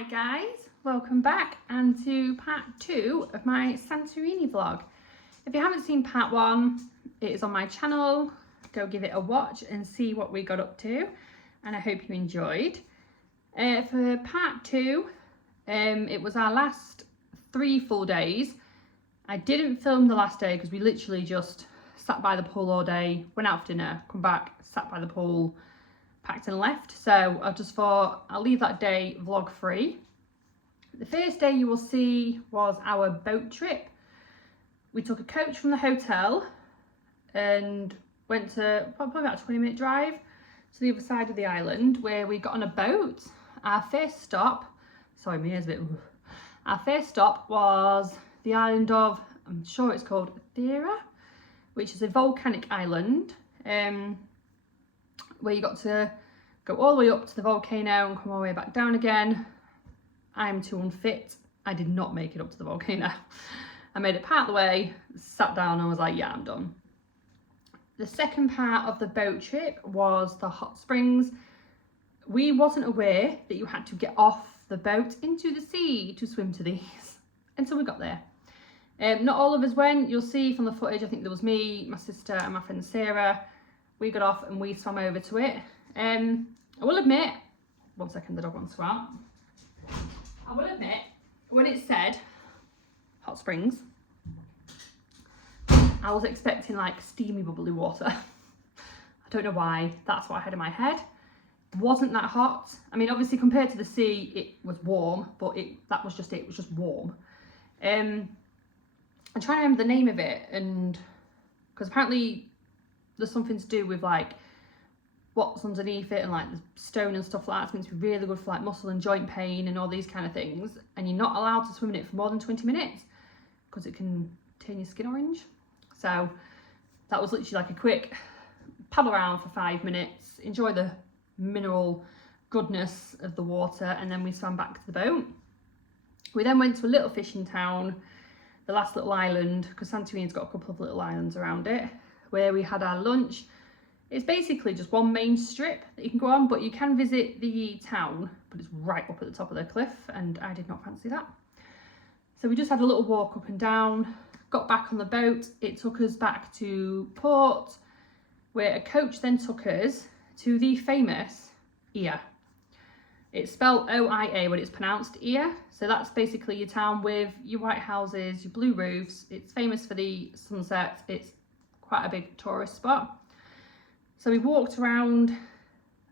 Hi guys, welcome back and to part 2 of my Santorini vlog. If you haven't seen part 1, it is on my channel. Go give it a watch and see what we got up to, and I hope you enjoyed. For part 2, it was our last 3 full days. I didn't film the last day because we literally just sat by the pool all day, went out for dinner, come back, sat by the pool, packed and left. So I just thought I'll leave that day vlog free. The first day you will see was our boat trip. We took a coach from the hotel and went to probably about a 20-minute drive to the other side of the island, where we got on a boat. Our first stop, sorry my ears a bit, our first stop was the island of, I'm sure it's called Thera, which is a volcanic island, where you got to go all the way up to the volcano and come all the way back down again. I'm too unfit. I did not make it up to the volcano. I made it part of the way, sat down and was like, yeah, I'm done. The second part of the boat trip was the hot springs. We wasn't aware that you had to get off the boat into the sea to swim to these until we got there. Not all of us went. You'll see from the footage, I think there was me, my sister and my friend Sarah. We got off and we swam over to it. I will admit, one second, the dog wants to out. I will admit, when it said hot springs, I was expecting like steamy bubbly water. I don't know why, that's what I had in my head. It wasn't that hot. I mean, obviously compared to the sea, it was warm, but that was just it, it was just warm. I'm trying to remember the name of it, and because apparently there's something to do with like what's underneath it and like the stone and stuff like that. It's meant to be really good for like muscle and joint pain and all these kind of things, and you're not allowed to swim in it for more than 20 minutes because it can turn your skin orange. So that was literally like a quick paddle around for 5 minutes, enjoy the mineral goodness of the water, and then we swam back to the boat. We then went to a little fishing town, the last little island, because Santorini's got a couple of little islands around it, where we had our lunch. It's basically just one main strip that you can go on, but you can visit the town, but it's right up at the top of the cliff, and I did not fancy that. So we just had a little walk up and down, got back on the boat. It took us back to port, where a coach then took us to the famous Ia. It's spelled O-I-A, but it's pronounced Ia. So that's basically your town with your white houses, your blue roofs. It's famous for the sunset. It's quite a big tourist spot. So we walked around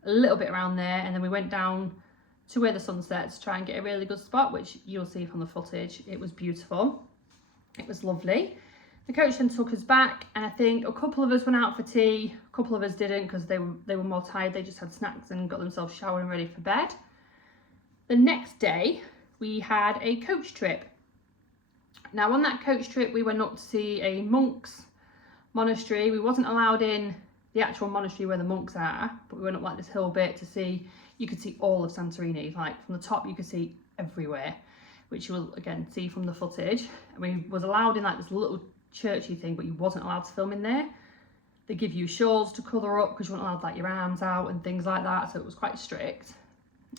a little bit around there, and then we went down to where the sun sets to try and get a really good spot, which you'll see from the footage. It was beautiful. It was lovely. The coach then took us back, and I think a couple of us went out for tea. A couple of us didn't because they were more tired. They just had snacks and got themselves showered and ready for bed. The next day, we had a coach trip. Now on that coach trip, we went up to see a monk's monastery. We wasn't allowed in the actual monastery where the monks are, but we went up like this hill bit to see, you could see all of Santorini, like from the top you could see everywhere, which you will again see from the footage. And we was allowed in like this little churchy thing, but you wasn't allowed to film in there. They give you shawls to cover up because you weren't allowed like your arms out and things like that, so it was quite strict.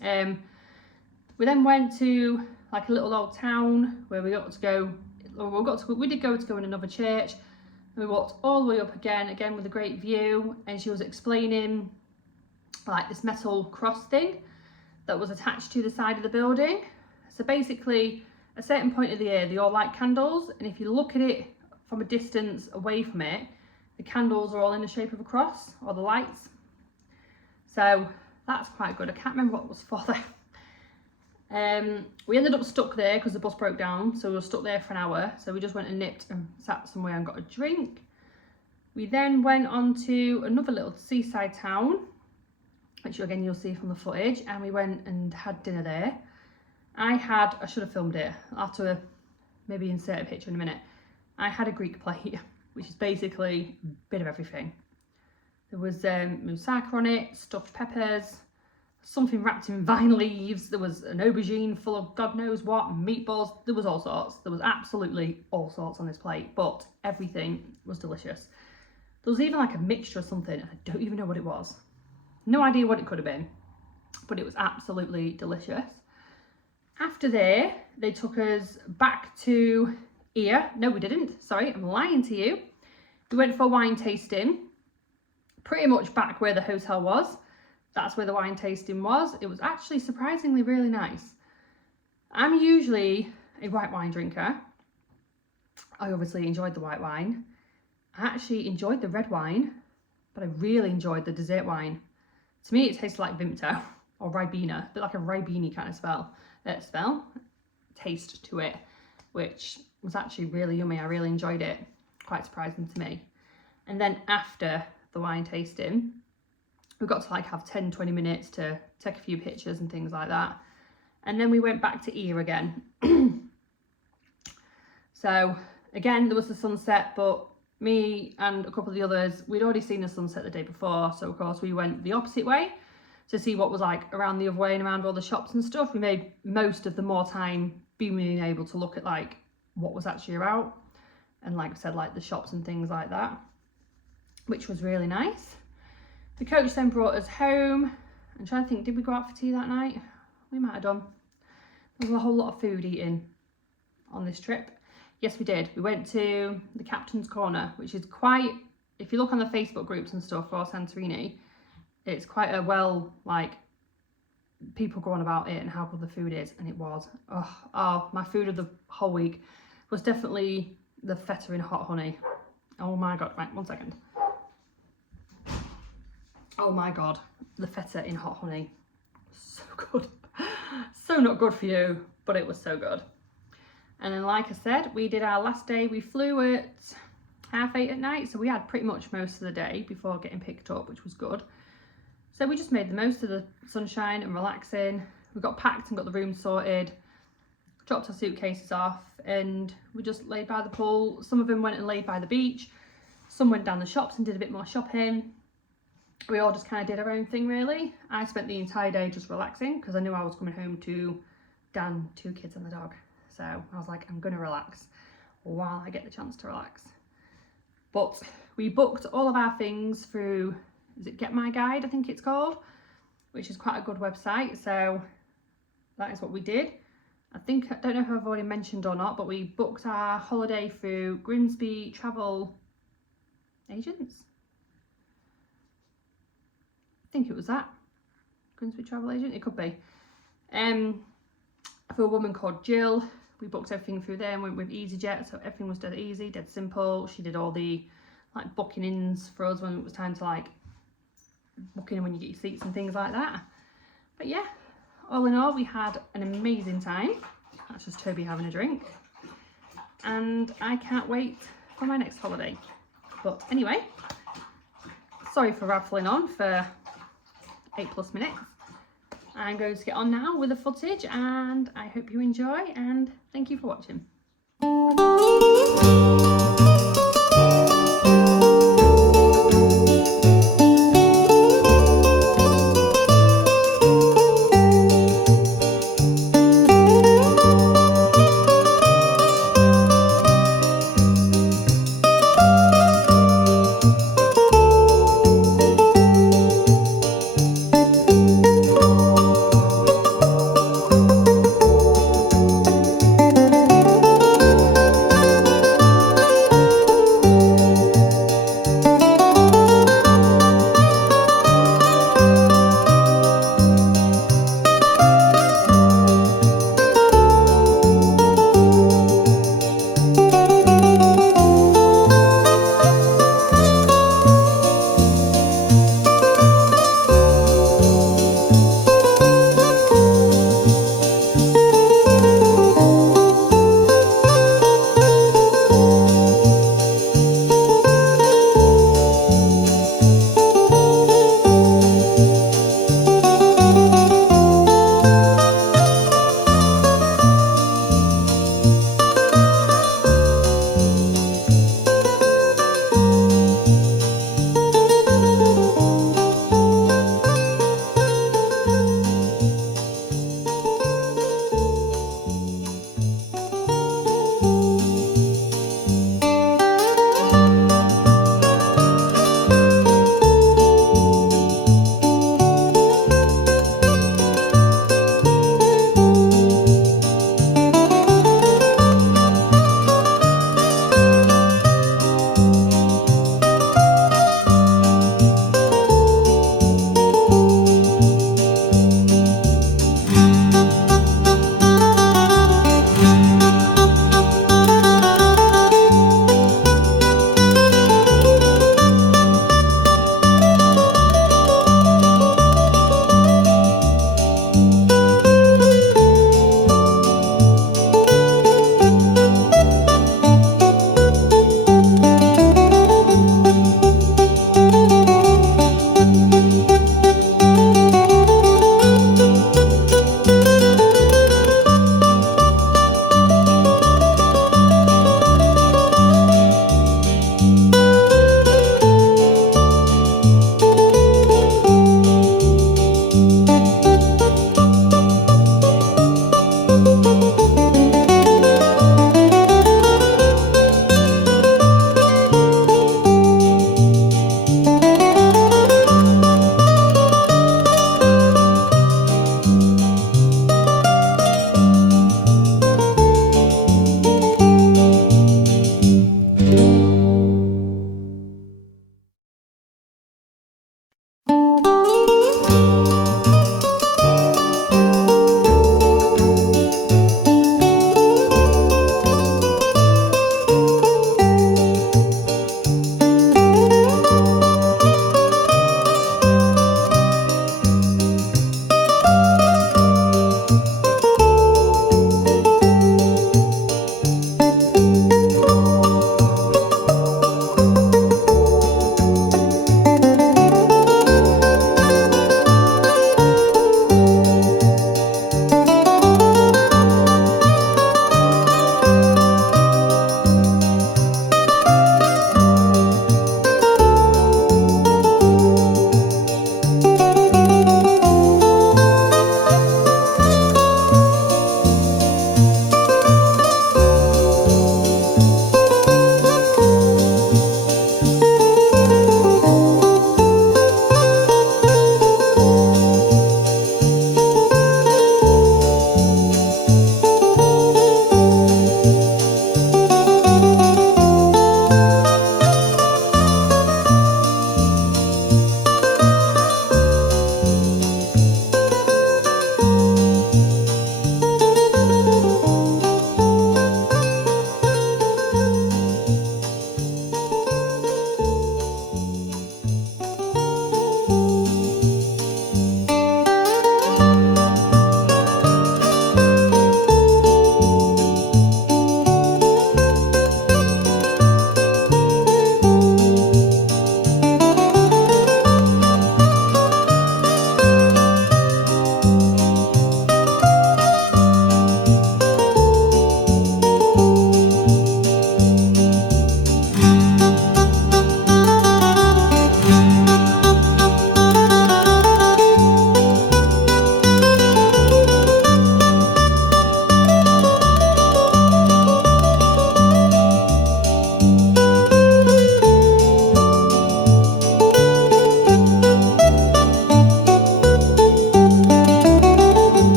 We then went to like a little old town where we got to go, we did go in another church. We walked all the way up again with a great view, and she was explaining like this metal cross thing that was attached to the side of the building. So basically, a certain point of the year, they all light candles, and if you look at it from a distance away from it, the candles are all in the shape of a cross, or the lights. So that's quite good. I can't remember what it was for though. We ended up stuck there because the bus broke down, so we were stuck there for an hour. So we just went and nipped and sat somewhere and got a drink. We then went on to another little seaside town, which again you'll see from the footage, and we went and had dinner there. I should have filmed it. I'll have to maybe insert a picture in a minute. I had a Greek plate, which is basically a bit of everything. There was moussaka on it, stuffed peppers, something wrapped in vine leaves. There was an aubergine full of God knows what, meatballs. There was all sorts. There was absolutely all sorts on this plate, but everything was delicious. There was even like a mixture of something, and I don't even know what it was. No idea what it could have been, but it was absolutely delicious. After there, they took us back to here. No, we didn't. Sorry, I'm lying to you. We went for a wine tasting, pretty much back where the hotel was. That's where the wine tasting was. It was actually surprisingly really nice. I'm usually a white wine drinker. I obviously enjoyed the white wine. I actually enjoyed the red wine, but I really enjoyed the dessert wine. To me, it tasted like Vimto or Ribena, a bit like a Ribena kind of taste to it, which was actually really yummy. I really enjoyed it. Quite surprising to me. And then after the wine tasting, we got to like have 10-20 minutes to take a few pictures and things like that. And then we went back to Ear again. So again, there was the sunset, but me and a couple of the others, we'd already seen the sunset the day before. So of course we went the opposite way to see what was like around the other way and around all the shops and stuff. We made most of the more time being able to look at like what was actually about. And like I said, like the shops and things like that, which was really nice. The coach then brought us home. I'm trying to think, did we go out for tea that night? We might have done. There was a whole lot of food eating on this trip. Yes, we did. We went to the Captain's Corner, which is quite, if you look on the Facebook groups and stuff for Santorini, it's quite a well, like, people go on about it and how good the food is, and it was. Oh, my food of the whole week was definitely the feta in hot honey. Oh my God, right, 1 second. Oh my God, the feta in hot honey. So good. So not good for you, but it was so good. And then like I said, we did our last day. We flew at 8:30 at night, so we had pretty much most of the day before getting picked up, which was good. So we just made the most of the sunshine and relaxing. We got packed and got the room sorted, dropped our suitcases off, and we just laid by the pool. Some of them went and laid by the beach. Some went down the shops and did a bit more shopping. We all just kind of did our own thing, really. I spent the entire day just relaxing because I knew I was coming home to Dan, 2 kids and the dog. So I was like, I'm going to relax while I get the chance to relax. But we booked all of our things through, is it Get My Guide, I think it's called, which is quite a good website. So that is what we did. I don't know if I've already mentioned or not, but we booked our holiday through Grimsby Travel Agents. I think it was that. Grimsby Travel Agent, it could be. For a woman called Jill. We booked everything through there and went with EasyJet, so everything was dead easy, dead simple. She did all the like booking ins for us when it was time to like book in when you get your seats and things like that. But yeah, all in all, we had an amazing time. That's just Toby having a drink. And I can't wait for my next holiday. But anyway, sorry for rattling on for 8+ minutes. I'm going to get on now with the footage, and I hope you enjoy, and thank you for watching.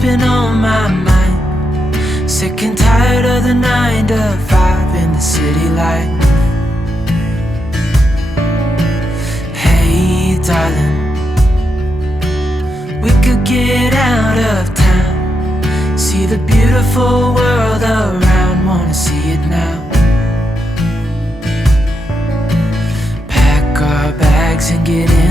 been on my mind. Sick and tired of the 9 to 5 in the city life. Hey darling, we could get out of town, see the beautiful world around, wanna see it now. Pack our bags and get in